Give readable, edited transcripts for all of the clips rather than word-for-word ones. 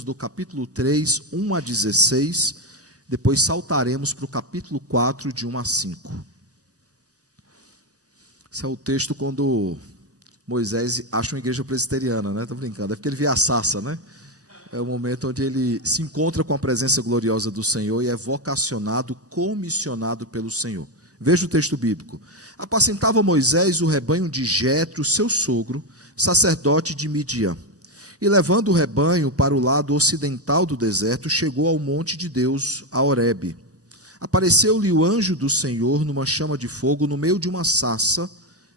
Do capítulo 3, 1 a 16, depois saltaremos para o capítulo 4, de 1 a 5. Esse é o texto quando Moisés acha uma igreja presbiteriana, né? Estou brincando, é porque ele vê a sarça, né? É o momento onde ele se encontra com a presença gloriosa do Senhor e é vocacionado, comissionado pelo Senhor. Veja o texto bíblico. Apacentava Moisés o rebanho de Jetro, seu sogro, sacerdote de Midian. E levando o rebanho para o lado ocidental do deserto, chegou ao monte de Deus, a Horebe. Apareceu-lhe o anjo do Senhor numa chama de fogo no meio de uma sarça.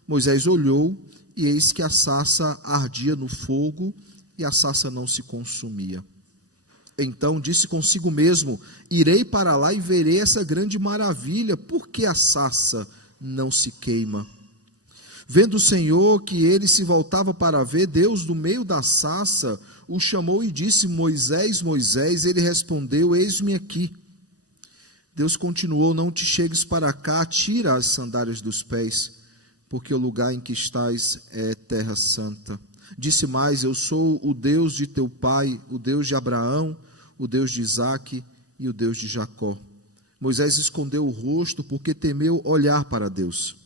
Moisés olhou, e eis que a sarça ardia no fogo, e a sarça não se consumia. Então disse consigo mesmo: irei para lá e verei essa grande maravilha, por que a sarça não se queima? Vendo o Senhor que ele se voltava para ver, Deus, do meio da sarça, o chamou e disse: Moisés, Moisés. Ele respondeu: eis-me aqui. Deus continuou: não te chegues para cá, tira as sandálias dos pés, porque o lugar em que estás é terra santa. Disse mais: eu sou o Deus de teu pai, o Deus de Abraão, o Deus de Isaque e o Deus de Jacó. Moisés escondeu o rosto, porque temeu olhar para Deus.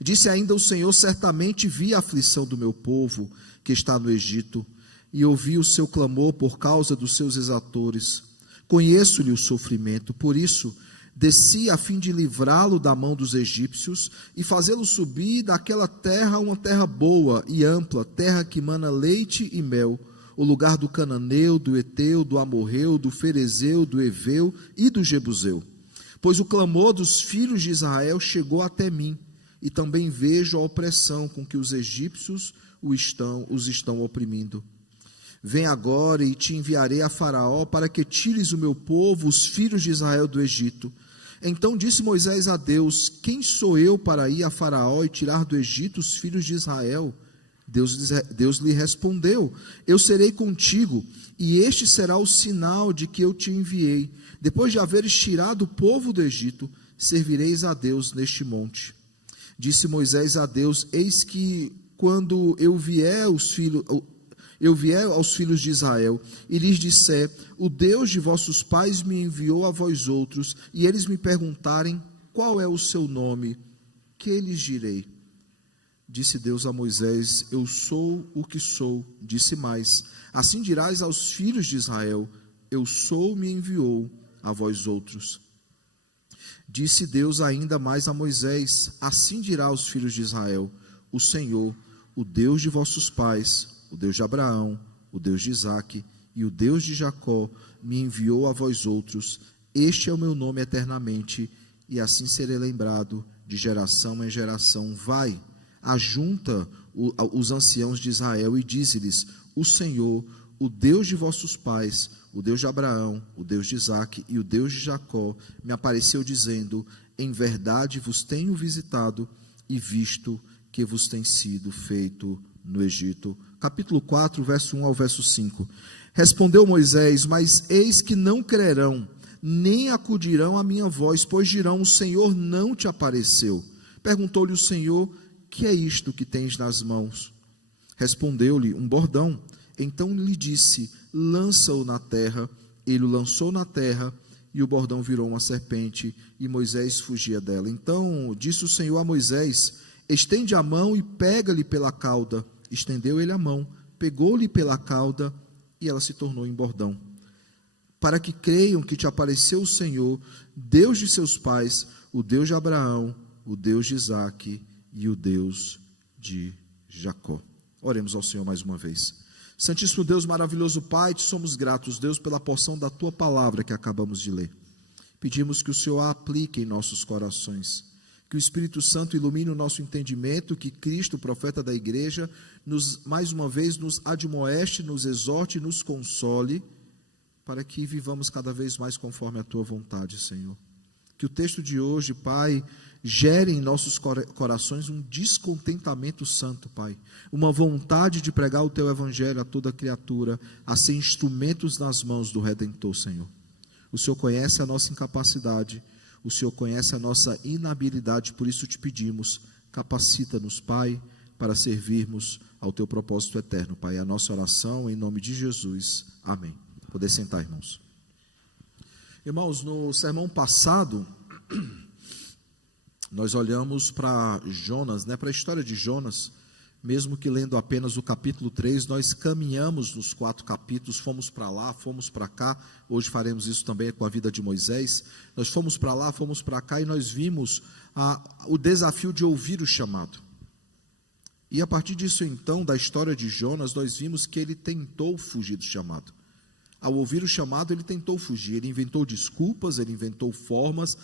Disse ainda o Senhor: certamente vi a aflição do meu povo que está no Egito, e ouvi o seu clamor por causa dos seus exatores. Conheço-lhe o sofrimento, por isso desci a fim de livrá-lo da mão dos egípcios e fazê-lo subir daquela terra a uma terra boa e ampla, terra que mana leite e mel, o lugar do cananeu, do eteu, do amorreu, do ferezeu, do eveu e do jebuseu. Pois o clamor dos filhos de Israel chegou até mim, e também vejo a opressão com que os egípcios os estão oprimindo. Vem agora e te enviarei a Faraó para que tires o meu povo, os filhos de Israel, do Egito. Então disse Moisés a Deus: quem sou eu para ir a Faraó e tirar do Egito os filhos de Israel? Deus lhe respondeu: eu serei contigo, e este será o sinal de que eu te enviei. Depois de haveres tirado o povo do Egito, servireis a Deus neste monte. Disse Moisés a Deus: eis que quando eu vier aos filhos de Israel e lhes disser: o Deus de vossos pais me enviou a vós outros, e eles me perguntarem: qual é o seu nome? Que lhes direi? Disse Deus a Moisés: eu sou o que sou. Disse mais: assim dirás aos filhos de Israel: eu sou, me enviou a vós outros. Disse Deus ainda mais a Moisés: assim dirá aos filhos de Israel: o Senhor, o Deus de vossos pais, o Deus de Abraão, o Deus de Isaque e o Deus de Jacó, me enviou a vós outros. Este é o meu nome eternamente, e assim serei lembrado de geração em geração. Vai, ajunta os anciãos de Israel e dize-lhes: o Senhor, o Deus de vossos pais, o Deus de Abraão, o Deus de Isaque e o Deus de Jacó, me apareceu dizendo: em verdade vos tenho visitado e visto que vos tem sido feito no Egito. Capítulo 4, verso 1 ao verso 5. Respondeu Moisés: mas eis que não crerão, nem acudirão à minha voz, pois dirão: o Senhor não te apareceu. Perguntou-lhe o Senhor: que é isto que tens nas mãos? Respondeu-lhe: um bordão. Então lhe disse: lança-o na terra. Ele o lançou na terra, e o bordão virou uma serpente, e Moisés fugia dela. Então disse o Senhor a Moisés: estende a mão e pega-lhe pela cauda. Estendeu ele a mão, pegou-lhe pela cauda, e ela se tornou em bordão. Para que creiam que te apareceu o Senhor, Deus de seus pais, o Deus de Abraão, o Deus de Isaque e o Deus de Jacó. Oremos ao Senhor mais uma vez. Santíssimo Deus, maravilhoso Pai, te somos gratos, Deus, pela porção da Tua palavra que acabamos de ler. Pedimos que o Senhor a aplique em nossos corações, que o Espírito Santo ilumine o nosso entendimento, que Cristo, o profeta da igreja, mais uma vez nos admoeste, nos exorte e nos console, para que vivamos cada vez mais conforme a Tua vontade, Senhor. Que o texto de hoje, Pai, gere em nossos corações um descontentamento santo, Pai, uma vontade de pregar o Teu Evangelho a toda criatura, a ser instrumentos nas mãos do Redentor, Senhor. O Senhor conhece a nossa incapacidade, o Senhor conhece a nossa inabilidade, por isso te pedimos: capacita-nos, Pai, para servirmos ao teu propósito eterno, Pai. É a nossa oração em nome de Jesus. Amém. Poder sentar, irmãos. Irmãos, no sermão passado, nós olhamos para Jonas, para a história de Jonas. Mesmo que lendo apenas o capítulo 3, nós caminhamos nos 4 capítulos, fomos para lá, fomos para cá. Hoje faremos isso também com a vida de Moisés. Nós fomos para lá, fomos para cá, e nós vimos o desafio de ouvir o chamado. E a partir disso então, da história de Jonas, nós vimos que ele tentou fugir do chamado. Ao ouvir o chamado, ele tentou fugir, ele inventou desculpas, ele inventou formas,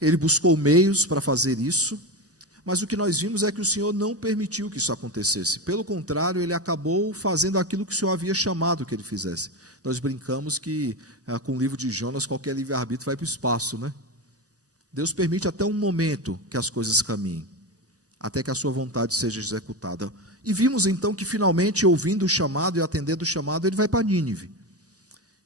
ele buscou meios para fazer isso. Mas o que nós vimos é que o Senhor não permitiu que isso acontecesse. Pelo contrário, ele acabou fazendo aquilo que o Senhor havia chamado que ele fizesse. Nós brincamos que com o livro de Jonas, qualquer livre-arbítrio vai para o espaço, né? Deus permite até um momento que as coisas caminhem, até que a sua vontade seja executada. E vimos então que finalmente, ouvindo o chamado e atendendo o chamado, ele vai para Nínive.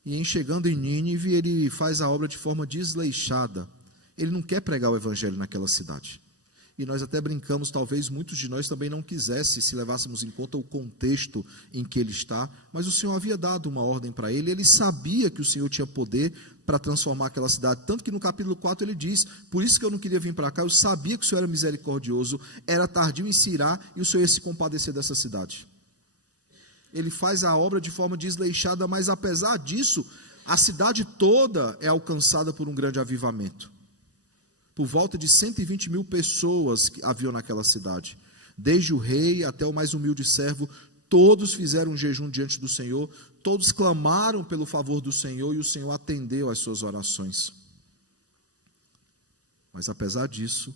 E em chegando em Nínive, ele faz a obra de forma desleixada. Ele não quer pregar o evangelho naquela cidade. E nós até brincamos, talvez muitos de nós também não quisessem, se levássemos em conta o contexto em que ele está, mas o Senhor havia dado uma ordem para ele, ele sabia que o Senhor tinha poder para transformar aquela cidade, tanto que no capítulo 4 ele diz: por isso que eu não queria vir para cá, eu sabia que o Senhor era misericordioso, era tardio em se irar, e o Senhor ia se compadecer dessa cidade. Ele faz a obra de forma desleixada, mas apesar disso, a cidade toda é alcançada por um grande avivamento. Por volta de 120 mil pessoas que haviam naquela cidade, desde o rei até o mais humilde servo, todos fizeram um jejum diante do Senhor, todos clamaram pelo favor do Senhor, e o Senhor atendeu às suas orações. Mas apesar disso,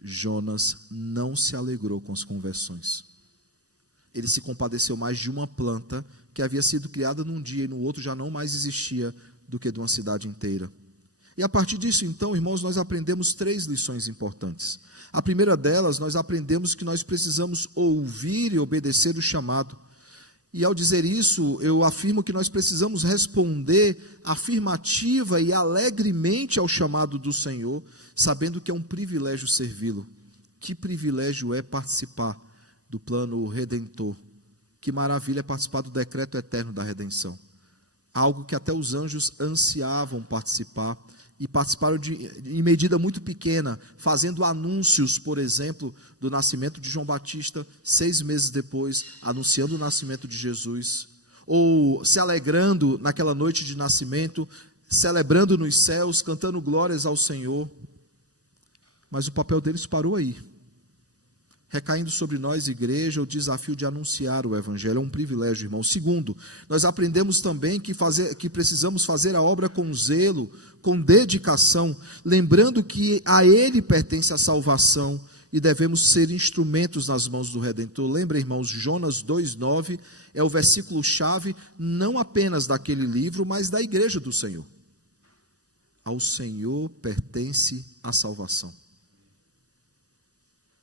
Jonas não se alegrou com as conversões. Ele se compadeceu mais de uma planta que havia sido criada num dia e no outro já não mais existia, do que de uma cidade inteira. E a partir disso, então, irmãos, nós aprendemos 3 lições importantes. A primeira delas, nós aprendemos que nós precisamos ouvir e obedecer o chamado. E ao dizer isso, eu afirmo que nós precisamos responder afirmativa e alegremente ao chamado do Senhor, sabendo que é um privilégio servi-lo. Que privilégio é participar do plano redentor. Que maravilha é participar do decreto eterno da redenção. Algo que até os anjos ansiavam participar, e participaram em medida muito pequena, fazendo anúncios, por exemplo, do nascimento de João Batista, 6 meses depois, anunciando o nascimento de Jesus, ou se alegrando naquela noite de nascimento, celebrando nos céus, cantando glórias ao Senhor. Mas o papel deles parou aí. Recaindo sobre nós, igreja, o desafio de anunciar o evangelho. É um privilégio, irmão. Segundo, nós aprendemos também que precisamos fazer a obra com zelo, com dedicação, lembrando que a Ele pertence a salvação e devemos ser instrumentos nas mãos do Redentor. Lembra, irmãos, Jonas 2,9 é o versículo-chave, não apenas daquele livro, mas da igreja do Senhor. Ao Senhor pertence a salvação.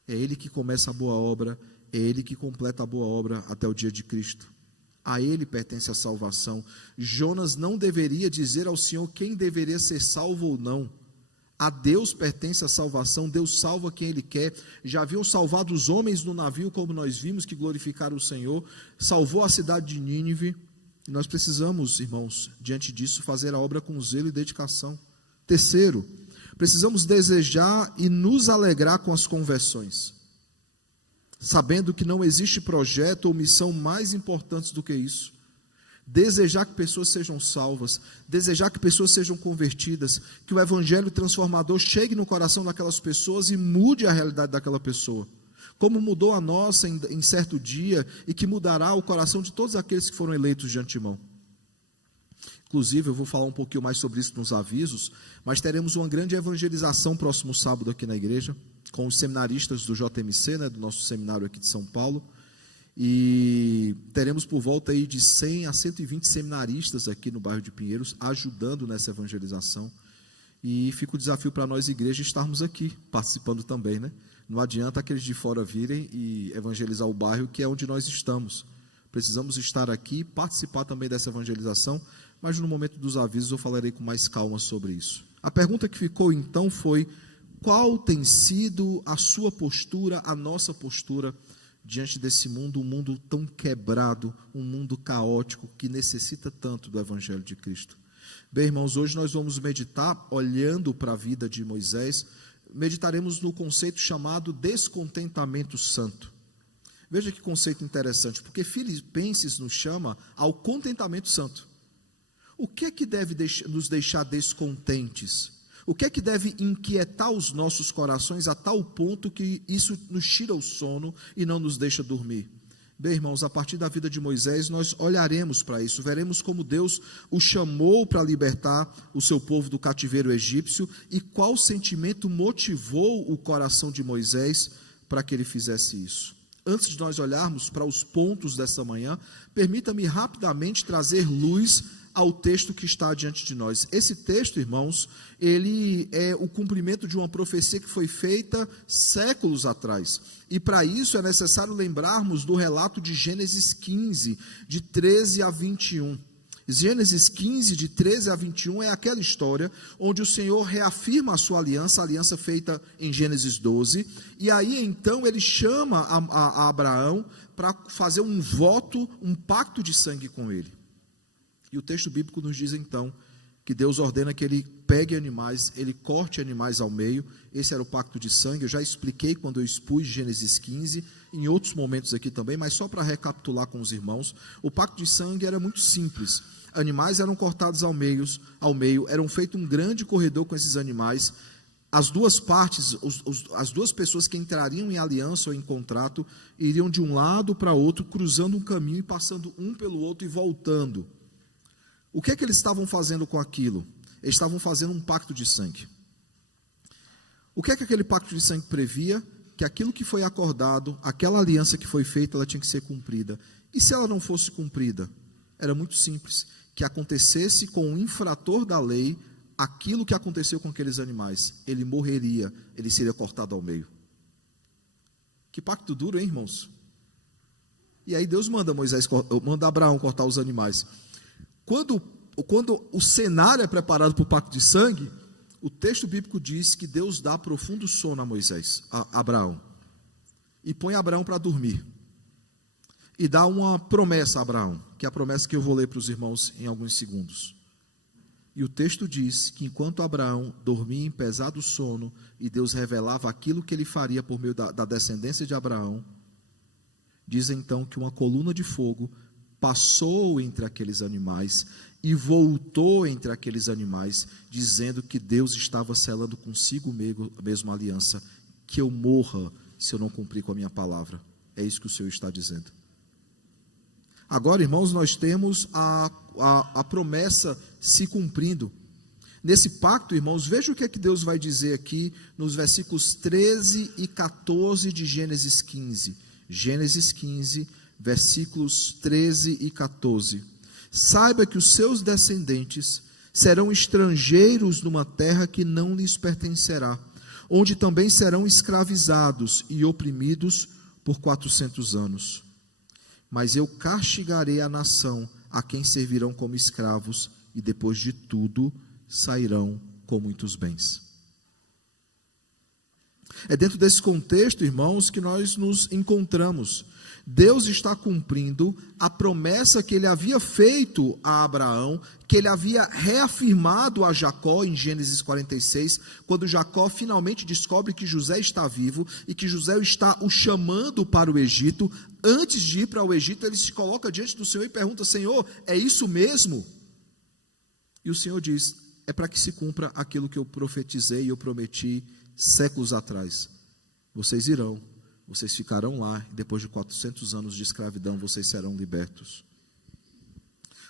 É Ele que começa a boa obra, é Ele que completa a boa obra até o dia de Cristo. A Ele pertence a salvação. Jonas não deveria dizer ao Senhor quem deveria ser salvo ou não. A Deus pertence a salvação, Deus salva quem Ele quer. Já haviam salvado os homens no navio, como nós vimos, que glorificaram o Senhor. Salvou a cidade de Nínive. E nós precisamos, irmãos, diante disso, fazer a obra com zelo e dedicação. Terceiro, precisamos desejar e nos alegrar com as conversões, sabendo que não existe projeto ou missão mais importantes do que isso. Desejar que pessoas sejam salvas, desejar que pessoas sejam convertidas, que o evangelho transformador chegue no coração daquelas pessoas e mude a realidade daquela pessoa, como mudou a nossa em certo dia, e que mudará o coração de todos aqueles que foram eleitos de antemão. Inclusive, eu vou falar um pouquinho mais sobre isso nos avisos, mas teremos uma grande evangelização próximo sábado aqui na igreja, com os seminaristas do JMC, do nosso seminário aqui de São Paulo, e teremos por volta aí de 100 a 120 seminaristas aqui no bairro de Pinheiros, ajudando nessa evangelização, e fica o desafio para nós, igreja, estarmos aqui, participando também, Não adianta aqueles de fora virem e evangelizar o bairro, que é onde nós estamos. Precisamos estar aqui, participar também dessa evangelização, mas no momento dos avisos eu falarei com mais calma sobre isso. A pergunta que ficou então foi: qual tem sido a sua postura, a nossa postura, diante desse mundo, um mundo tão quebrado, um mundo caótico, que necessita tanto do Evangelho de Cristo. Bem, irmãos, hoje nós vamos meditar, olhando para a vida de Moisés, meditaremos no conceito chamado descontentamento santo. Veja que conceito interessante, porque Filipenses nos chama ao contentamento santo. O que é que deve nos deixar descontentes? O que é que deve inquietar os nossos corações a tal ponto que isso nos tira o sono e não nos deixa dormir? Bem, irmãos, a partir da vida de Moisés, nós olharemos para isso, veremos como Deus o chamou para libertar o seu povo do cativeiro egípcio e qual sentimento motivou o coração de Moisés para que ele fizesse isso. Antes de nós olharmos para os pontos dessa manhã, permita-me rapidamente trazer luz ao texto que está diante de nós. Esse texto, irmãos, ele é o cumprimento de uma profecia que foi feita séculos atrás. E para isso é necessário lembrarmos do relato de Gênesis 15, de 13 a 21. Gênesis 15, de 13 a 21, é aquela história onde o Senhor reafirma a sua aliança, a aliança feita em Gênesis 12, e aí então ele chama a Abraão para fazer um voto, um pacto de sangue com ele. E o texto bíblico nos diz então que Deus ordena que ele pegue animais, ele corte animais ao meio. Esse era o pacto de sangue. Eu já expliquei quando eu expus Gênesis 15, em outros momentos aqui também, mas só para recapitular com os irmãos, o pacto de sangue era muito simples. Animais eram cortados ao meio, eram feito um grande corredor com esses animais. As duas partes, as duas pessoas que entrariam em aliança ou em contrato, iriam de um lado para outro, cruzando um caminho e passando um pelo outro e voltando. O que é que eles estavam fazendo com aquilo? Eles estavam fazendo um pacto de sangue. O que é que aquele pacto de sangue previa? Que aquilo que foi acordado, aquela aliança que foi feita, ela tinha que ser cumprida. E se ela não fosse cumprida? Era muito simples, que acontecesse com o infrator da lei aquilo que aconteceu com aqueles animais. Ele morreria, ele seria cortado ao meio. Que pacto duro, hein, irmãos? E aí Deus manda Abraão cortar os animais. Quando o cenário é preparado para o pacto de sangue, o texto bíblico diz que Deus dá profundo sono a Moisés, a Abraão, e põe Abraão para dormir, e dá uma promessa a Abraão, que é a promessa que eu vou ler para os irmãos em alguns segundos. E o texto diz que enquanto Abraão dormia em pesado sono, e Deus revelava aquilo que ele faria por meio da descendência de Abraão, diz então que uma coluna de fogo passou entre aqueles animais e voltou entre aqueles animais, dizendo que Deus estava selando consigo mesmo a aliança, que eu morra se eu não cumprir com a minha palavra. É isso que o Senhor está dizendo. Agora, irmãos, nós temos a promessa se cumprindo. Nesse pacto, irmãos, veja o que é que Deus vai dizer aqui nos versículos 13 e 14 de Gênesis 15. Gênesis 15, versículos 13 e 14. Saiba que os seus descendentes serão estrangeiros numa terra que não lhes pertencerá, onde também serão escravizados e oprimidos por 400 anos. Mas eu castigarei a nação a quem servirão como escravos, e depois de tudo sairão com muitos bens. É dentro desse contexto, irmãos, que nós nos encontramos. Deus está cumprindo a promessa que ele havia feito a Abraão, que ele havia reafirmado a Jacó em Gênesis 46, quando Jacó finalmente descobre que José está vivo e que José está o chamando para o Egito. Antes de ir para o Egito, ele se coloca diante do Senhor e pergunta: Senhor, é isso mesmo? E o Senhor diz: é para que se cumpra aquilo que eu profetizei e eu prometi séculos atrás. Vocês irão, vocês ficarão lá, e depois de 400 anos de escravidão, vocês serão libertos.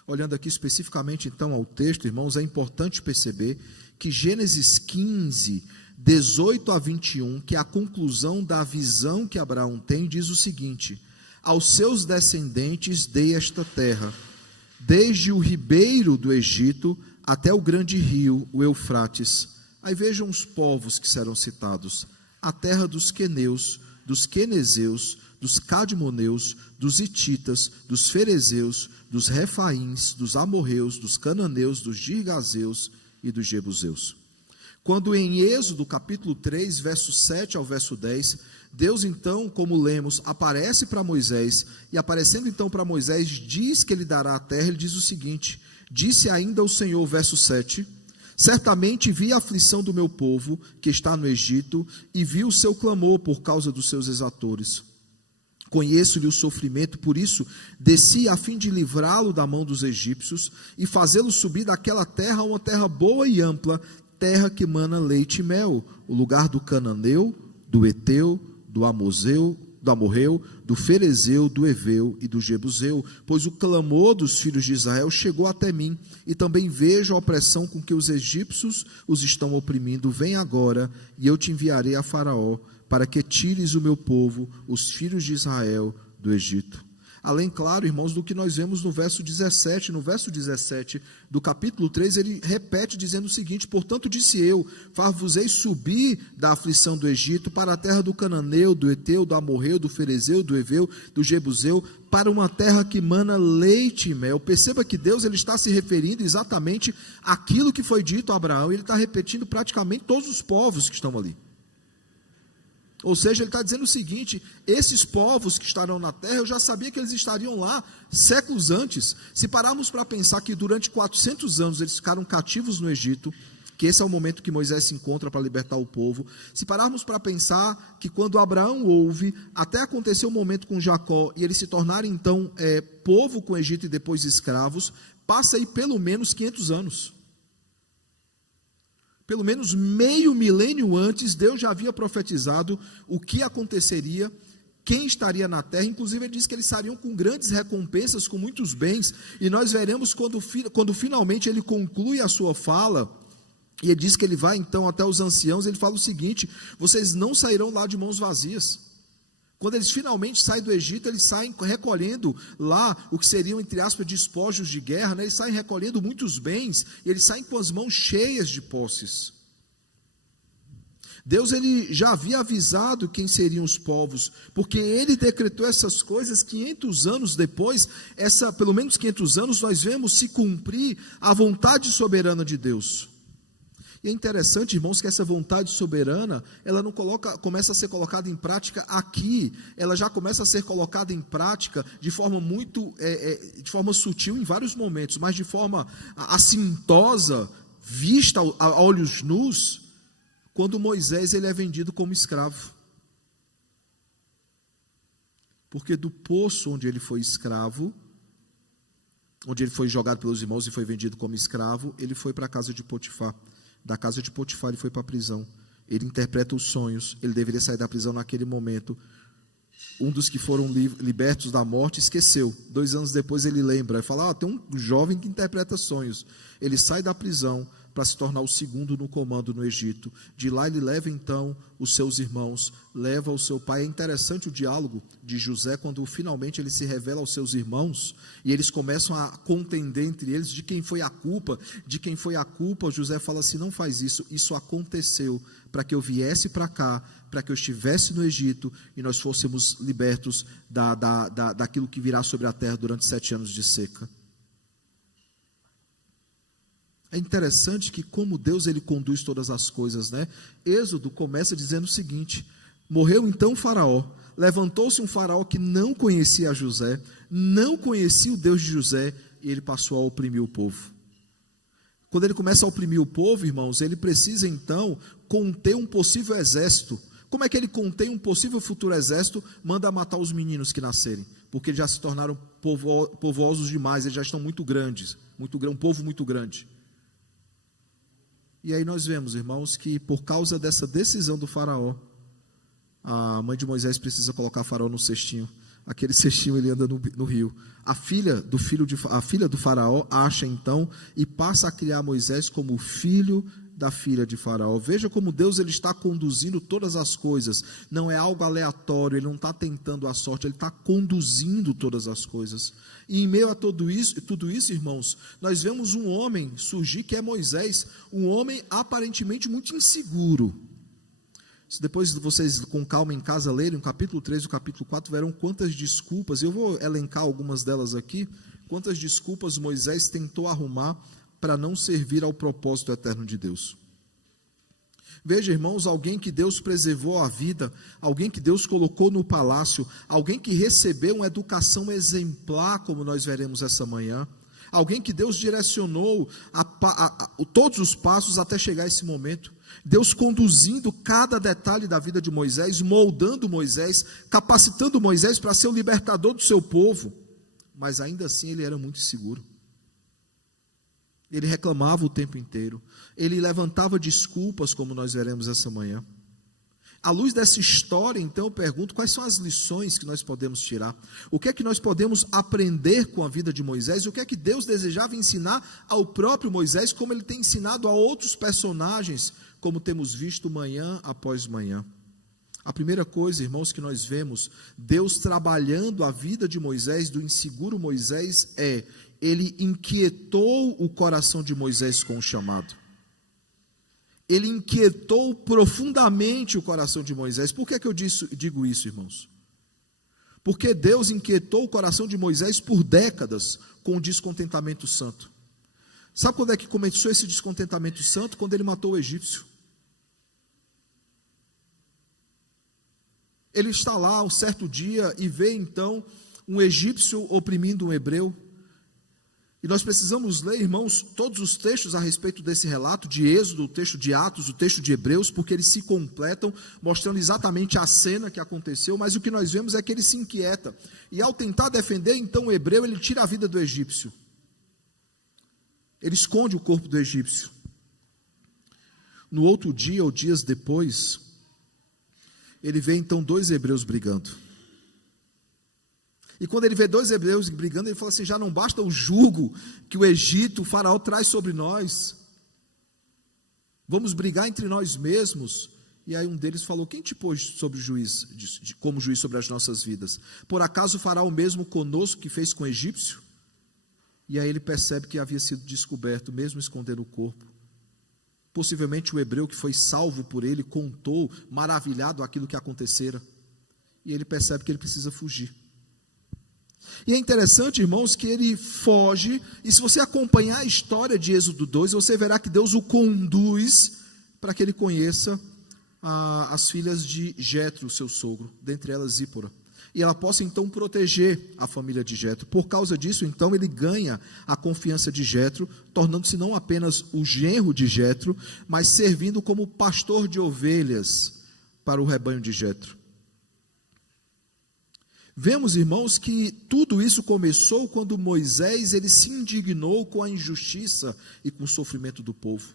Olhando aqui especificamente então ao texto, irmãos, é importante perceber que Gênesis 15, 18 a 21, que é a conclusão da visão que Abraão tem, diz o seguinte: aos seus descendentes dei esta terra, desde o ribeiro do Egito até o grande rio, o Eufrates. Aí vejam os povos que serão citados: a terra dos queneus, dos quenezeus, dos cadmoneus, dos hititas, dos ferezeus, dos refaíns, dos amorreus, dos cananeus, dos girgazeus e dos jebuseus. Quando em Êxodo capítulo 3, verso 7 ao verso 10, Deus então, como lemos, aparece para Moisés, e aparecendo então para Moisés, diz que ele dará a terra. Ele diz o seguinte: disse ainda o Senhor, verso 7, certamente vi a aflição do meu povo, que está no Egito, e vi o seu clamor por causa dos seus exatores. Conheço-lhe o sofrimento, por isso desci a fim de livrá-lo da mão dos egípcios, e fazê-lo subir daquela terra a uma terra boa e ampla, terra que mana leite e mel, o lugar do cananeu, do Eteu, do Amorreu, do Ferezeu, do Eveu e do Jebuseu, pois o clamor dos filhos de Israel chegou até mim, e também vejo a opressão com que os egípcios os estão oprimindo. Vem agora, e eu te enviarei a Faraó, para que tires o meu povo, os filhos de Israel, do Egito. Além, claro, irmãos, do que nós vemos no verso 17, do capítulo 3, ele repete dizendo o seguinte: portanto disse eu, far-vos-ei subir da aflição do Egito para a terra do Cananeu, do Eteu, do Amorreu, do Ferezeu, do Eveu, do Jebuseu, para uma terra que mana leite e mel. Perceba que Deus ele está se referindo exatamente àquilo que foi dito a Abraão, e ele está repetindo praticamente todos os povos que estão ali. Ou seja, ele está dizendo o seguinte: esses povos que estarão na terra, eu já sabia que eles estariam lá séculos antes. Se pararmos para pensar que durante 400 anos eles ficaram cativos no Egito, que esse é o momento que Moisés se encontra para libertar o povo. Se pararmos para pensar que quando Abraão ouve, até aconteceu um momento com Jacó, e eles se tornarem então povo com o Egito e depois escravos, passa aí pelo menos 500 anos. Pelo menos meio milênio antes, Deus já havia profetizado o que aconteceria, quem estaria na terra. Inclusive ele diz que eles estariam com grandes recompensas, com muitos bens, e nós veremos quando finalmente ele conclui a sua fala, e ele diz que ele vai então até os anciãos. Ele fala o seguinte: vocês não sairão lá de mãos vazias. Quando eles finalmente saem do Egito, eles saem recolhendo lá o que seriam, entre aspas, despojos de guerra, né? Eles saem recolhendo muitos bens, e eles saem com as mãos cheias de posses. Deus ele já havia avisado quem seriam os povos, porque ele decretou essas coisas 500 anos depois. Pelo menos 500 anos, nós vemos se cumprir a vontade soberana de Deus. E é interessante, irmãos, que essa vontade soberana, ela não começa a ser colocada em prática aqui, ela já começa a ser colocada em prática de forma de forma sutil em vários momentos, mas de forma assintosa, vista a olhos nus, quando Moisés ele é vendido como escravo. Porque do poço onde ele foi escravo, onde ele foi jogado pelos irmãos e foi vendido como escravo, ele foi para a casa de Potifar. Da casa de Potifar ele foi para a prisão. Ele interpreta os sonhos. Ele deveria sair da prisão naquele momento. Um dos que foram libertos da morte esqueceu. 2 anos depois ele lembra e fala: tem um jovem que interpreta sonhos. Ele sai da prisão para se tornar o segundo no comando no Egito. De lá ele leva então os seus irmãos, leva o seu pai. É interessante o diálogo de José quando finalmente ele se revela aos seus irmãos e eles começam a contender entre eles de quem foi a culpa. José fala assim: não faz isso, isso aconteceu para que eu viesse para cá, para que eu estivesse no Egito e nós fôssemos libertos daquilo que virá sobre a terra durante 7 anos de seca. É interessante que como Deus ele conduz todas as coisas, né? Êxodo começa dizendo o seguinte: morreu então Faraó, levantou-se um Faraó que não conhecia José, não conhecia o Deus de José, e ele passou a oprimir o povo. Quando ele começa a oprimir o povo, irmãos, ele precisa então conter um possível exército. Como é que ele contém um possível futuro exército? Manda matar os meninos que nascerem, porque eles já se tornaram povosos demais, eles já estão muito grandes, um povo muito grande. E aí nós vemos, irmãos, que por causa dessa decisão do Faraó, a mãe de Moisés precisa colocar Faraó no cestinho. Aquele cestinho ele anda no rio. A filha do Faraó acha então e passa a criar Moisés como filho da filha de Faraó. Veja como Deus ele está conduzindo todas as coisas. Não é algo aleatório, ele não está tentando a sorte, ele está conduzindo todas as coisas. E em meio a tudo isso, irmãos, nós vemos um homem surgir que é Moisés, um homem aparentemente muito inseguro. Se depois vocês com calma em casa lerem o capítulo 3 e o capítulo 4, verão quantas desculpas, eu vou elencar algumas delas aqui, quantas desculpas Moisés tentou arrumar para não servir ao propósito eterno de Deus. Veja, irmãos, alguém que Deus preservou a vida, alguém que Deus colocou no palácio, alguém que recebeu uma educação exemplar, como nós veremos essa manhã, alguém que Deus direcionou todos os passos até chegar a esse momento, Deus conduzindo cada detalhe da vida de Moisés, moldando Moisés, capacitando Moisés para ser o libertador do seu povo, mas ainda assim ele era muito inseguro. Ele reclamava o tempo inteiro, ele levantava desculpas, como nós veremos essa manhã. À luz dessa história, então, eu pergunto, quais são as lições que nós podemos tirar? O que é que nós podemos aprender com a vida de Moisés? O que é que Deus desejava ensinar ao próprio Moisés, como ele tem ensinado a outros personagens, como temos visto manhã após manhã? A primeira coisa, irmãos, que nós vemos Deus trabalhando a vida de Moisés, do inseguro Moisés, ele inquietou o coração de Moisés com o chamado. Ele inquietou profundamente o coração de Moisés. Por que é que eu digo isso, irmãos? Porque Deus inquietou o coração de Moisés por décadas com o descontentamento santo. Sabe quando é que começou esse descontentamento santo? Quando ele matou o egípcio. Ele está lá um certo dia e vê então um egípcio oprimindo um hebreu. E nós precisamos ler, irmãos, todos os textos a respeito desse relato, de Êxodo, o texto de Atos, o texto de Hebreus, porque eles se completam, mostrando exatamente a cena que aconteceu, mas o que nós vemos é que ele se inquieta. E ao tentar defender, então, o hebreu, ele tira a vida do egípcio. Ele esconde o corpo do egípcio. No outro dia, ou dias depois, ele vê então 2 hebreus brigando. E quando ele vê 2 hebreus brigando, ele fala assim, já não basta o jugo que o Egito, o faraó traz sobre nós, vamos brigar entre nós mesmos. E aí um deles falou, quem te pôs sobre juiz, como juiz sobre as nossas vidas? Por acaso fará o mesmo conosco que fez com o egípcio? E aí ele percebe que havia sido descoberto, mesmo escondendo o corpo. Possivelmente o hebreu que foi salvo por ele contou, maravilhado, aquilo que acontecera. E ele percebe que ele precisa fugir. E é interessante, irmãos, que ele foge, e se você acompanhar a história de Êxodo 2, você verá que Deus o conduz para que ele conheça as filhas de Jetro, seu sogro, dentre elas Zípora, e ela possa então proteger a família de Jetro. Por causa disso, então, ele ganha a confiança de Jetro, tornando-se não apenas o genro de Jetro, mas servindo como pastor de ovelhas para o rebanho de Jetro. Vemos, irmãos, que tudo isso começou quando Moisés ele se indignou com a injustiça e com o sofrimento do povo.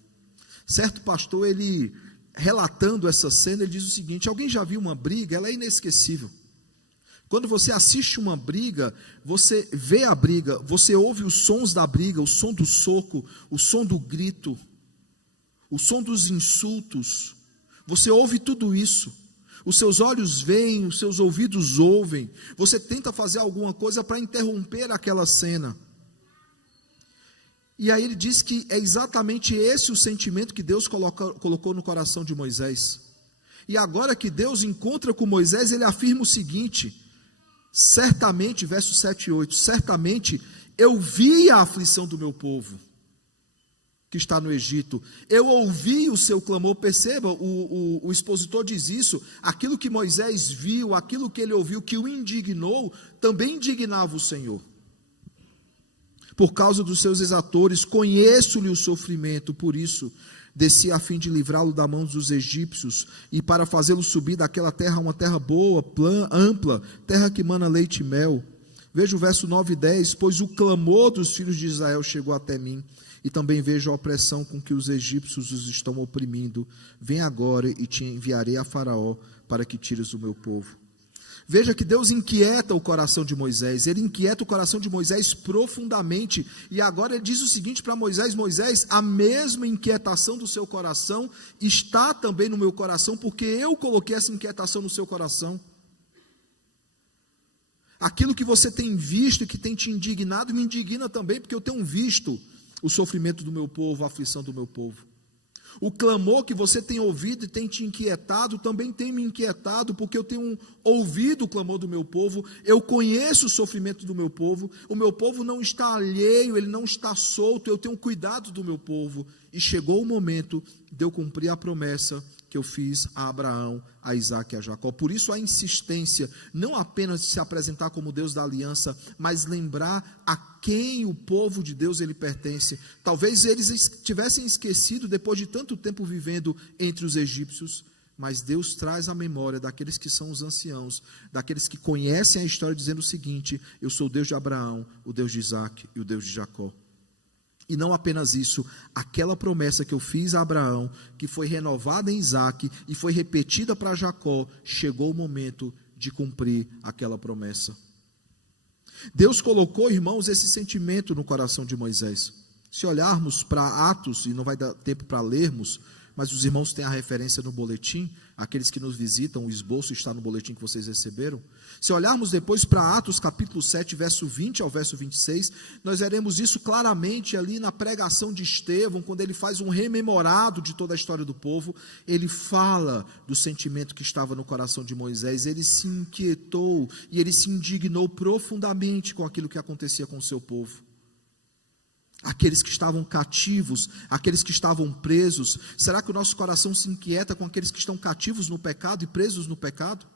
Certo pastor, ele relatando essa cena, ele diz o seguinte: alguém já viu uma briga? Ela é inesquecível. Quando você assiste uma briga, você vê a briga, você ouve os sons da briga, o som do soco, o som do grito, o som dos insultos, você ouve tudo isso. Os seus olhos veem, os seus ouvidos ouvem. Você tenta fazer alguma coisa para interromper aquela cena. E aí ele diz que é exatamente esse o sentimento que Deus colocou no coração de Moisés. E agora que Deus encontra com Moisés, ele afirma o seguinte: certamente, verso 7 e 8, certamente eu vi a aflição do meu povo que está no Egito, eu ouvi o seu clamor. Perceba, o expositor diz isso, aquilo que Moisés viu, aquilo que ele ouviu, que o indignou, também indignava o Senhor. Por causa dos seus exatores, conheço-lhe o sofrimento, por isso desci a fim de livrá-lo da mão dos egípcios, e para fazê-lo subir daquela terra, uma terra boa, ampla, terra que mana leite e mel. Veja o verso 9 e 10, pois o clamor dos filhos de Israel chegou até mim, e também vejo a opressão com que os egípcios os estão oprimindo. Vem agora e te enviarei a Faraó para que tires o meu povo. Veja que Deus inquieta o coração de Moisés, ele inquieta o coração de Moisés profundamente, e agora ele diz o seguinte para Moisés: Moisés, a mesma inquietação do seu coração está também no meu coração, porque eu coloquei essa inquietação no seu coração. Aquilo que você tem visto e que tem te indignado, me indigna também, porque eu tenho visto o sofrimento do meu povo, a aflição do meu povo. O clamor que você tem ouvido e tem te inquietado, também tem me inquietado, porque eu tenho ouvido o clamor do meu povo, eu conheço o sofrimento do meu povo, o meu povo não está alheio, ele não está solto, eu tenho cuidado do meu povo, e chegou o momento de eu cumprir a promessa que eu fiz a Abraão, a Isaque e a Jacó. Por isso a insistência, não apenas de se apresentar como Deus da aliança, mas lembrar a quem o povo de Deus ele pertence. Talvez eles tivessem esquecido depois de tanto tempo vivendo entre os egípcios, mas Deus traz a memória daqueles que são os anciãos, daqueles que conhecem a história, dizendo o seguinte: eu sou o Deus de Abraão, o Deus de Isaque e o Deus de Jacó. E não apenas isso, aquela promessa que eu fiz a Abraão, que foi renovada em Isaque e foi repetida para Jacó, chegou o momento de cumprir aquela promessa. Deus colocou, irmãos, esse sentimento no coração de Moisés. Se olharmos para Atos, e não vai dar tempo para lermos, mas os irmãos têm a referência no boletim, aqueles que nos visitam, o esboço está no boletim que vocês receberam. Se olharmos depois para Atos capítulo 7, verso 20 ao verso 26, nós veremos isso claramente ali na pregação de Estevão, quando ele faz um rememorado de toda a história do povo. Ele fala do sentimento que estava no coração de Moisés, ele se inquietou e ele se indignou profundamente com aquilo que acontecia com o seu povo. Aqueles que estavam cativos, aqueles que estavam presos. Será que o nosso coração se inquieta com aqueles que estão cativos no pecado e presos no pecado?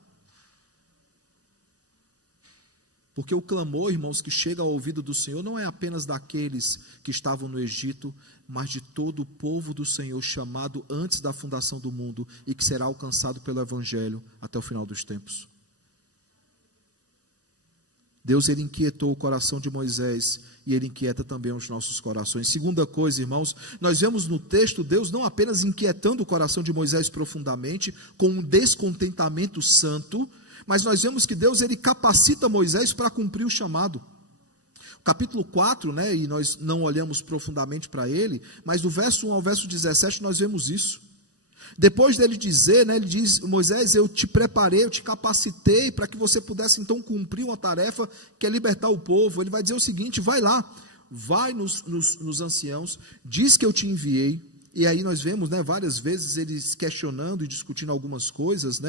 Porque o clamor, irmãos, que chega ao ouvido do Senhor não é apenas daqueles que estavam no Egito, mas de todo o povo do Senhor, chamado antes da fundação do mundo e que será alcançado pelo Evangelho até o final dos tempos. Deus, ele inquietou o coração de Moisés e ele inquieta também os nossos corações. Segunda coisa, irmãos, nós vemos no texto Deus não apenas inquietando o coração de Moisés profundamente, com um descontentamento santo, mas nós vemos que Deus, ele capacita Moisés para cumprir o chamado. Capítulo 4, e nós não olhamos profundamente para ele, mas do verso 1 ao verso 17 nós vemos isso. Depois dele dizer, ele diz: Moisés, eu te preparei, eu te capacitei para que você pudesse então cumprir uma tarefa que é libertar o povo. Ele vai dizer o seguinte: vai lá, vai nos anciãos, diz que eu te enviei. E aí nós vemos, várias vezes eles questionando e discutindo algumas coisas,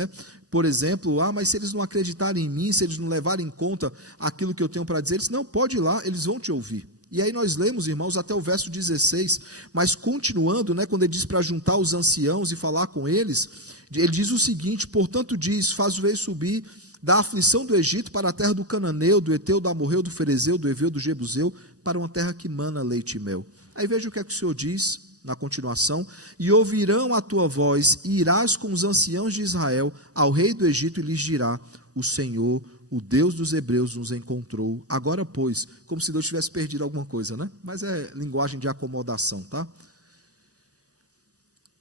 por exemplo, mas se eles não acreditarem em mim, se eles não levarem em conta aquilo que eu tenho para dizer, eles não, pode ir lá, eles vão te ouvir. E aí nós lemos, irmãos, até o verso 16, mas continuando, quando ele diz para juntar os anciãos e falar com eles, ele diz o seguinte: portanto diz, faz o rei subir da aflição do Egito para a terra do Cananeu, do Eteu, do Amorreu, do Ferezeu, do Eveu, do Jebuseu, para uma terra que mana leite e mel. Aí veja o que é que o Senhor diz na continuação: e ouvirão a tua voz, e irás com os anciãos de Israel ao rei do Egito, e lhes dirá: o Senhor, o Deus dos hebreus, nos encontrou. Agora, pois, como se Deus tivesse perdido alguma coisa, mas é linguagem de acomodação, tá?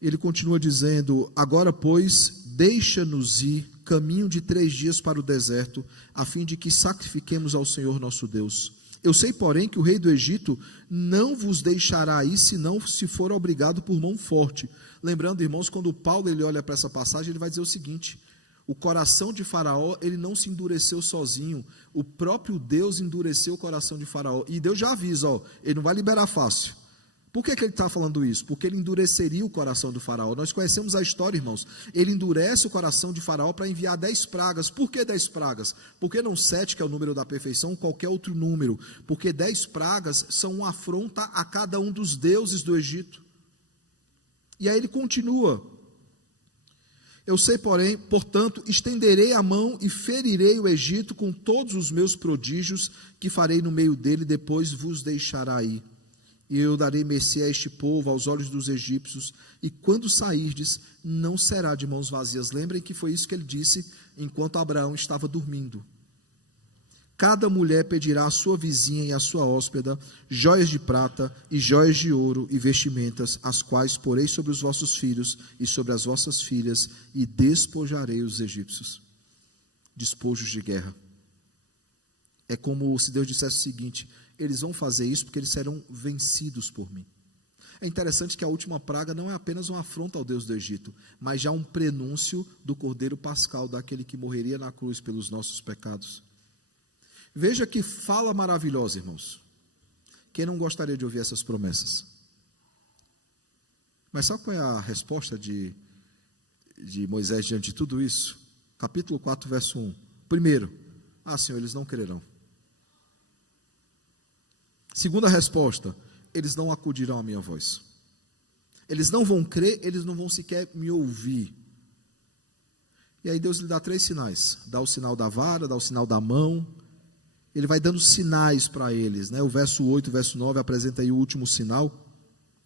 Ele continua dizendo: agora, pois, deixa-nos ir caminho de 3 dias para o deserto, a fim de que sacrifiquemos ao Senhor nosso Deus. Eu sei, porém, que o rei do Egito não vos deixará ir, senão se for obrigado por mão forte. Lembrando, irmãos, quando Paulo ele olha para essa passagem, ele vai dizer o seguinte: o coração de Faraó, ele não se endureceu sozinho, o próprio Deus endureceu o coração de Faraó, e Deus já avisa, ele não vai liberar fácil. Por que ele está falando isso? Porque ele endureceria o coração do Faraó. Nós conhecemos a história, irmãos, ele endurece o coração de Faraó para enviar 10 pragas. Por que 10 pragas? Porque não 7, que é o número da perfeição, qualquer outro número, porque 10 pragas são uma afronta a cada um dos deuses do Egito. E aí ele continua: eu sei, porém, portanto, estenderei a mão e ferirei o Egito com todos os meus prodígios que farei no meio dele, depois vos deixará ir. E eu darei mercê a este povo, aos olhos dos egípcios, e quando sairdes, não será de mãos vazias. Lembrem que foi isso que ele disse enquanto Abraão estava dormindo. Cada mulher pedirá à sua vizinha e à sua hóspeda joias de prata e joias de ouro e vestimentas, as quais porei sobre os vossos filhos e sobre as vossas filhas, e despojarei os egípcios. Despojos de guerra. É como se Deus dissesse o seguinte: eles vão fazer isso porque eles serão vencidos por mim. É interessante que a última praga não é apenas uma afronta ao Deus do Egito, mas já um prenúncio do Cordeiro Pascal, daquele que morreria na cruz pelos nossos pecados. Veja que fala maravilhosa, irmãos. Quem não gostaria de ouvir essas promessas? Mas sabe qual é a resposta de Moisés diante de tudo isso? Capítulo 4, verso 1. Primeiro, Senhor, eles não crerão. Segunda resposta, eles não acudirão à minha voz. Eles não vão crer, eles não vão sequer me ouvir. E aí Deus lhe dá 3 sinais. Dá o sinal da vara, dá o sinal da mão. Ele vai dando sinais para eles, né? O verso 8, o verso 9 apresenta aí o último sinal,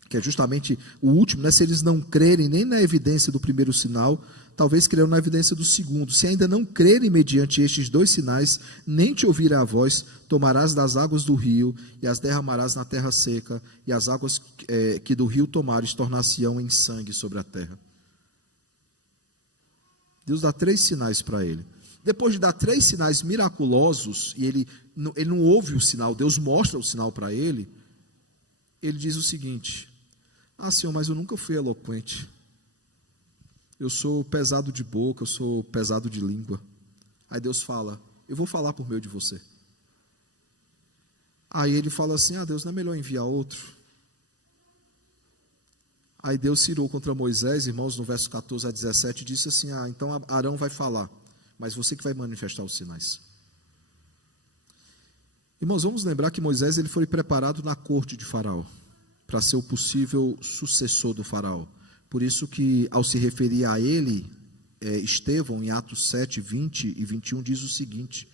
que é justamente o último, né? Se eles não crerem nem na evidência do primeiro sinal, talvez crerão na evidência do segundo. Se ainda não crerem mediante estes 2 sinais, nem te ouvirem a voz, tomarás das águas do rio e as derramarás na terra seca, e as águas que do rio tomares tornar-se-ão em sangue sobre a terra. Deus dá 3 sinais para ele. Depois de dar 3 sinais miraculosos, e ele não ouve o sinal, Deus mostra o sinal para ele, ele diz o seguinte: Senhor, mas eu nunca fui eloquente. Eu sou pesado de boca, eu sou pesado de língua. Aí Deus fala: eu vou falar por meio de você. Aí ele fala assim: Deus, não é melhor enviar outro? Aí Deus se irou contra Moisés, irmãos, no verso 14 a 17, disse assim: então Arão vai falar, mas você que vai manifestar os sinais. Irmãos, vamos lembrar que Moisés ele foi preparado na corte de Faraó, para ser o possível sucessor do Faraó. Por isso que, ao se referir a ele, Estevão, em Atos 7, 20 e 21, diz o seguinte: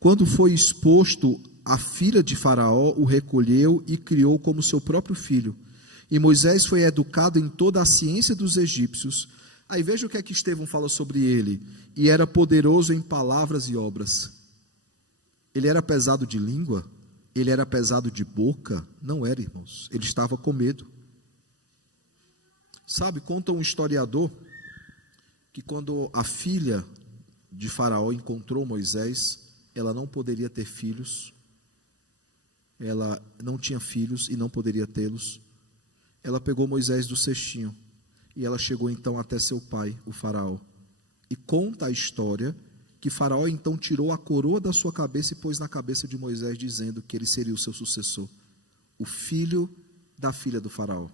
quando foi exposto, a filha de Faraó o recolheu e criou como seu próprio filho. E Moisés foi educado em toda a ciência dos egípcios. Aí veja o que é que Estevão fala sobre ele: e era poderoso em palavras e obras. Ele era pesado de língua? Ele era pesado de boca? Não era, irmãos. Ele estava com medo. Sabe, conta um historiador que quando a filha de Faraó encontrou Moisés, ela não poderia ter filhos. Ela não tinha filhos e não poderia tê-los. Ela pegou Moisés do cestinho e ela chegou então até seu pai, o Faraó. E conta a história que Faraó então tirou a coroa da sua cabeça e pôs na cabeça de Moisés, dizendo que ele seria o seu sucessor, o filho da filha do Faraó.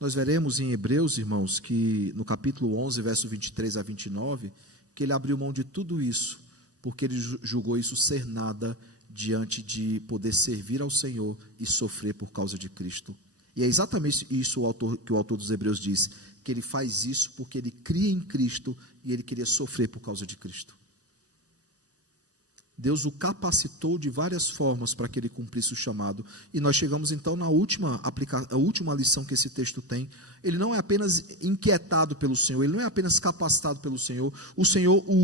Nós veremos em Hebreus, irmãos, que no capítulo 11, verso 23 a 29, que ele abriu mão de tudo isso, porque ele julgou isso ser nada diante de poder servir ao Senhor e sofrer por causa de Cristo. E é exatamente isso que o autor dos Hebreus diz, que ele faz isso porque ele cria em Cristo e ele queria sofrer por causa de Cristo. Deus o capacitou de várias formas para que ele cumprisse o chamado. E nós chegamos então na a última lição que esse texto tem. Ele não é apenas inquietado pelo Senhor, ele não é apenas capacitado pelo Senhor. O Senhor o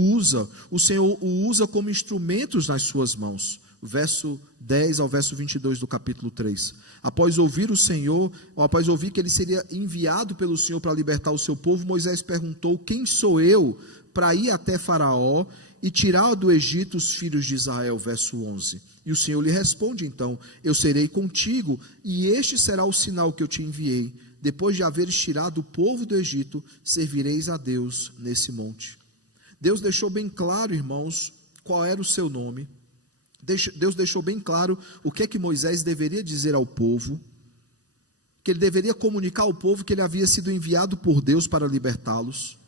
usa como instrumentos nas suas mãos. Verso 10 ao verso 22 do capítulo 3. Após ouvir o Senhor, após ouvir que ele seria enviado pelo Senhor para libertar o seu povo, Moisés perguntou: quem sou eu para ir até Faraó e tirar do Egito os filhos de Israel? Verso 11. E o Senhor lhe responde então: eu serei contigo, e este será o sinal que eu te enviei. Depois de haveres tirado o povo do Egito, servireis a Deus nesse monte. Deus deixou bem claro, irmãos, qual era o seu nome. Deus deixou bem claro o que é que Moisés deveria dizer ao povo, que ele deveria comunicar ao povo que ele havia sido enviado por Deus para libertá-los.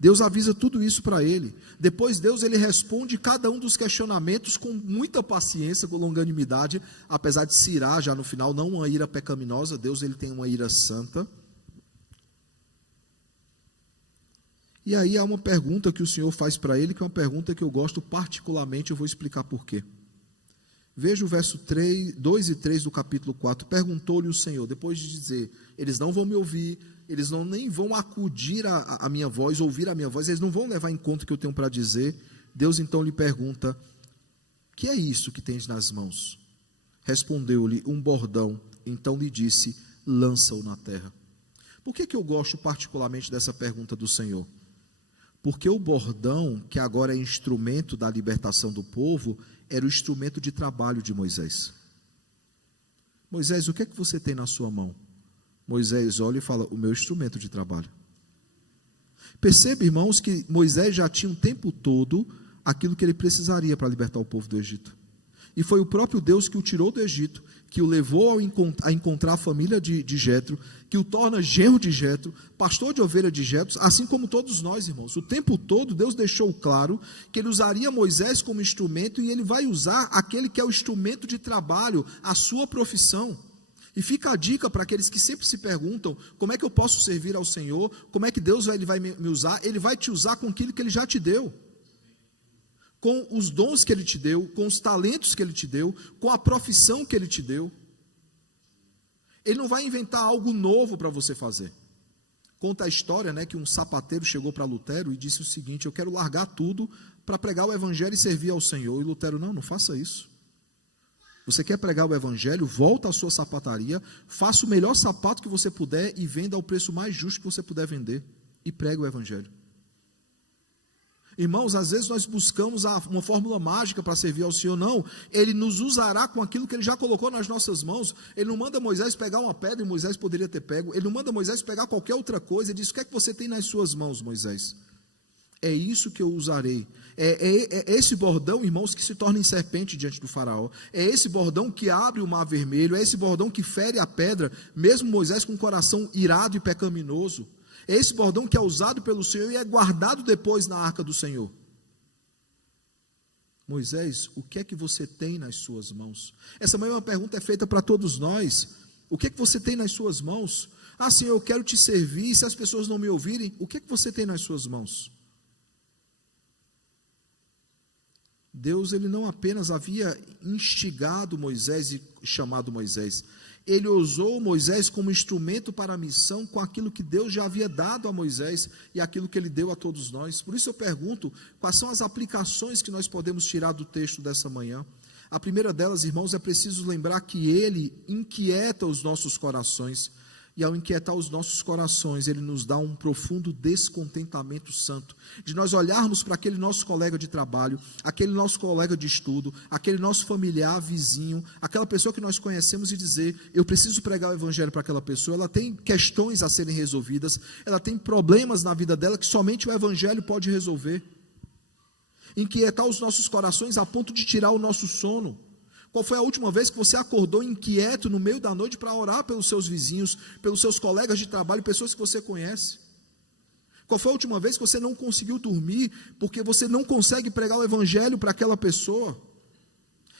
Deus avisa tudo isso para ele. Depois Deus ele responde cada um dos questionamentos com muita paciência, com longanimidade, apesar de se irar já no final, não uma ira pecaminosa. Deus ele tem uma ira santa. E aí há uma pergunta que o Senhor faz para ele, que é uma pergunta que eu gosto particularmente, eu vou explicar por quê. Veja o verso 2 e 3 do capítulo 4. Perguntou-lhe o Senhor, depois de dizer: eles não vão me ouvir, eles nem vão acudir a minha voz, ouvir a minha voz, eles não vão levar em conta o que eu tenho para dizer. Deus então lhe pergunta: que é isso que tens nas mãos? Respondeu-lhe: um bordão. Então lhe disse: lança-o na terra. Por que eu gosto particularmente dessa pergunta do Senhor? Porque o bordão, que agora é instrumento da libertação do povo, era o instrumento de trabalho de Moisés. Moisés, o que é que você tem na sua mão? Moisés olha e fala: o meu instrumento de trabalho. Perceba, irmãos, que Moisés já tinha o tempo todo aquilo que ele precisaria para libertar o povo do Egito. E foi o próprio Deus que o tirou do Egito, que o levou a encontrar a família de Jetro, que o torna genro de Jetro, pastor de ovelha de Jetro, assim como todos nós, irmãos. O tempo todo Deus deixou claro que Ele usaria Moisés como instrumento, e Ele vai usar aquele que é o instrumento de trabalho, a sua profissão. E fica a dica para aqueles que sempre se perguntam: como é que eu posso servir ao Senhor? Como é que Deus vai me usar? Ele vai te usar com aquilo que Ele já te deu, com os dons que Ele te deu, com os talentos que Ele te deu, com a profissão que Ele te deu. Ele não vai inventar algo novo para você fazer. Conta a história, né, que um sapateiro chegou para Lutero e disse o seguinte: eu quero largar tudo para pregar o evangelho e servir ao Senhor. E Lutero: não faça isso. Você quer pregar o evangelho? Volta à sua sapataria, faça o melhor sapato que você puder e venda ao preço mais justo que você puder vender, e pregue o evangelho. Irmãos, às vezes nós buscamos uma fórmula mágica para servir ao Senhor. Não, Ele nos usará com aquilo que Ele já colocou nas nossas mãos. Ele não manda Moisés pegar uma pedra, e Moisés poderia ter pego. Ele não manda Moisés pegar qualquer outra coisa. Ele diz: o que é que você tem nas suas mãos, Moisés? É isso que eu usarei. É esse bordão, irmãos, que se torna em serpente diante do faraó. É esse bordão que abre o mar vermelho. É esse bordão que fere a pedra, mesmo Moisés com o coração irado e pecaminoso. É esse bordão que é usado pelo Senhor e é guardado depois na arca do Senhor. Moisés, o que é que você tem nas suas mãos? Essa mesma pergunta é feita para todos nós. O que é que você tem nas suas mãos? Ah, Senhor, eu quero te servir, e se as pessoas não me ouvirem, o que é que você tem nas suas mãos? Deus, Ele não apenas havia instigado Moisés e chamado Moisés, Ele usou Moisés como instrumento para a missão, com aquilo que Deus já havia dado a Moisés e aquilo que Ele deu a todos nós. Por isso eu pergunto: quais são as aplicações que nós podemos tirar do texto dessa manhã? A primeira delas, irmãos, é preciso lembrar que Ele inquieta os nossos corações, e ao inquietar os nossos corações, Ele nos dá um profundo descontentamento santo, de nós olharmos para aquele nosso colega de trabalho, aquele nosso colega de estudo, aquele nosso familiar, vizinho, aquela pessoa que nós conhecemos, e dizer: eu preciso pregar o evangelho para aquela pessoa. Ela tem questões a serem resolvidas, ela tem problemas na vida dela que somente o evangelho pode resolver. Inquietar os nossos corações a ponto de tirar o nosso sono. Qual foi a última vez que você acordou inquieto no meio da noite para orar pelos seus vizinhos, pelos seus colegas de trabalho, pessoas que você conhece? Qual foi a última vez que você não conseguiu dormir porque você não consegue pregar o evangelho para aquela pessoa?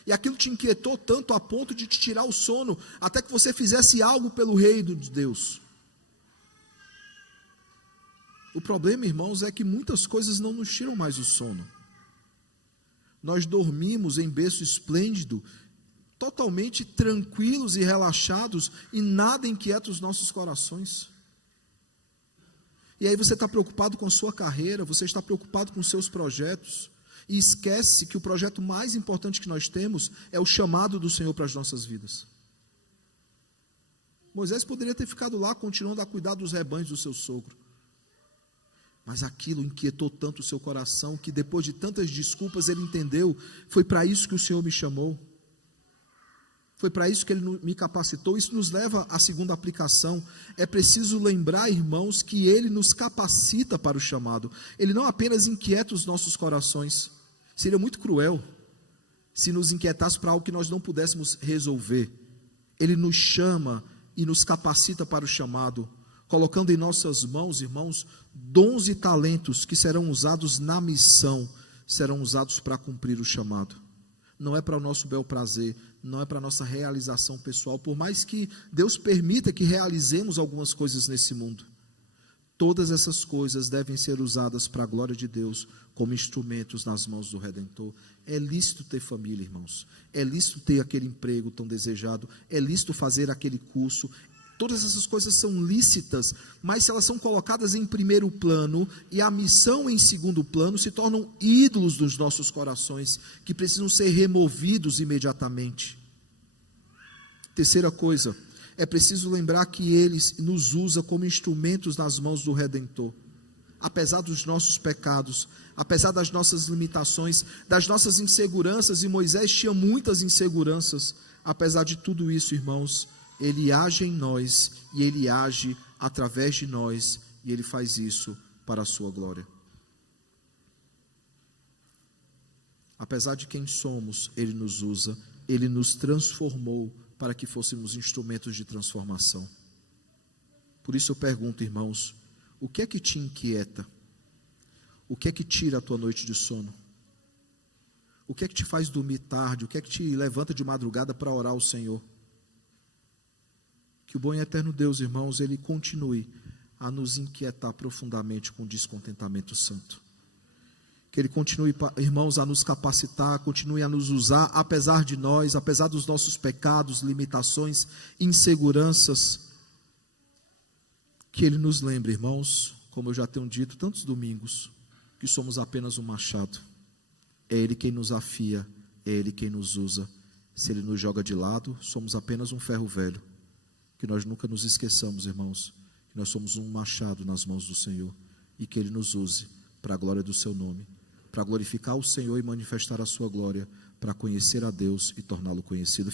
E aquilo te inquietou tanto a ponto de te tirar o sono, até que você fizesse algo pelo reino de Deus. O problema, irmãos, é que muitas coisas não nos tiram mais o sono. Nós dormimos em berço esplêndido, totalmente tranquilos e relaxados, e nada inquieta os nossos corações. E aí você está preocupado com a sua carreira, você está preocupado com os seus projetos, e esquece que o projeto mais importante que nós temos é o chamado do Senhor para as nossas vidas. Moisés poderia ter ficado lá, continuando a cuidar dos rebanhos do seu sogro, mas aquilo inquietou tanto o seu coração, que depois de tantas desculpas ele entendeu: foi para isso que o Senhor me chamou, foi para isso que Ele me capacitou. Isso nos leva à segunda aplicação. É preciso lembrar, irmãos, que Ele nos capacita para o chamado. Ele não apenas inquieta os nossos corações. Seria muito cruel se nos inquietasse para algo que nós não pudéssemos resolver. Ele nos chama e nos capacita para o chamado, colocando em nossas mãos, irmãos, dons e talentos que serão usados na missão, serão usados para cumprir o chamado. Não é para o nosso bel prazer, não é para a nossa realização pessoal, por mais que Deus permita que realizemos algumas coisas nesse mundo. Todas essas coisas devem ser usadas para a glória de Deus, como instrumentos nas mãos do Redentor. É lícito ter família, irmãos, é lícito ter aquele emprego tão desejado, é lícito fazer aquele curso. Todas essas coisas são lícitas, mas se elas são colocadas em primeiro plano e a missão em segundo plano, se tornam ídolos dos nossos corações, que precisam ser removidos imediatamente. Terceira coisa, é preciso lembrar que Ele nos usa como instrumentos nas mãos do Redentor. Apesar dos nossos pecados, apesar das nossas limitações, das nossas inseguranças, e Moisés tinha muitas inseguranças, apesar de tudo isso, irmãos, Ele age em nós, e Ele age através de nós, e Ele faz isso para a sua glória. apesar de quem somos, Ele nos usa, Ele nos transformou para que fôssemos instrumentos de transformação. Por isso eu pergunto, irmãos, o que é que te inquieta? O que é que tira a tua noite de sono? O que é que te faz dormir tarde? O que é que te levanta de madrugada para orar ao Senhor? Que o bom e eterno Deus, irmãos, Ele continue a nos inquietar profundamente com descontentamento santo. Que Ele continue, irmãos, a nos capacitar, continue a nos usar, apesar de nós, apesar dos nossos pecados, limitações, inseguranças. Que Ele nos lembre, irmãos, como eu já tenho dito tantos domingos, que somos apenas um machado. É Ele quem nos afia, é Ele quem nos usa. Se Ele nos joga de lado, somos apenas um ferro velho. Que nós nunca nos esqueçamos, irmãos, que nós somos um machado nas mãos do Senhor, e que Ele nos use para a glória do Seu nome, para glorificar o Senhor e manifestar a Sua glória, para conhecer a Deus e torná-lo conhecido.